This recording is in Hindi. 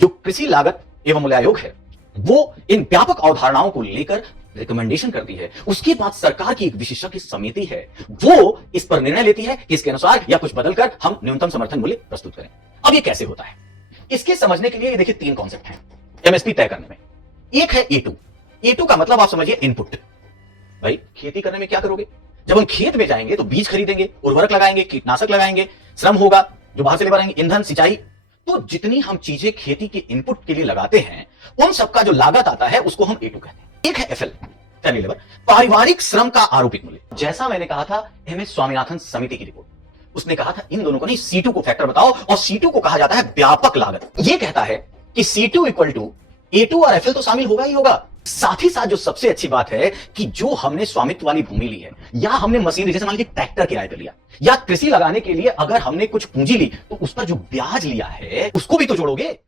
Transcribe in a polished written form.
जो कृषि लागत एवं मूल्य आयोग है वो इन व्यापक अवधारणाओं को लेकर रिकमेंडेशन करती है। उसके बाद सरकार की एक विशेषज्ञ समिति है, वो इस पर निर्णय लेती है कि इसके अनुसार या कुछ बदलकर हम न्यूनतम समर्थन मूल्य प्रस्तुत करें। अब ये कैसे होता है, इसके समझने के लिए देखिए 3 कॉन्सेप्ट हैं एमएसपी तय करने में। एक है ए टू का मतलब आप समझिए इनपुट। भाई खेती करने में क्या करोगे, जब हम खेत में जाएंगे तो बीज खरीदेंगे, उर्वरक लगाएंगे, कीटनाशक लगाएंगे, श्रम होगा जो बाहर से लेकर आएंगे, ईंधन, सिंचाई। तो जितनी हम चीजें खेती के इनपुट के लिए लगाते हैं उन सबका जो लागत आता है उसको हम ए2 कहते हैं। एक है एफएल, फैमिली लेबर, पारिवारिक श्रम का आरोपित मूल्य। जैसा मैंने कहा था एमएस स्वामीनाथन समिति की रिपोर्ट, उसने कहा था इन दोनों को नहीं, C2 को फैक्टर बताओ, और C2 को कहा जाता है व्यापक लागत। यह कहता है कि C2 इक्वल टू A2 और FL तो शामिल होगा ही होगा। साथ ही साथ जो सबसे अच्छी बात है कि जो हमने स्वामित्व वाली भूमि ली है या हमने मशीनरी जैसे मान लीजिए ट्रैक्टर किराए पे लिया या कृषि लगाने के लिए अगर हमने कुछ पूंजी ली तो उस पर जो ब्याज लिया है उसको भी तो जोड़ोगे।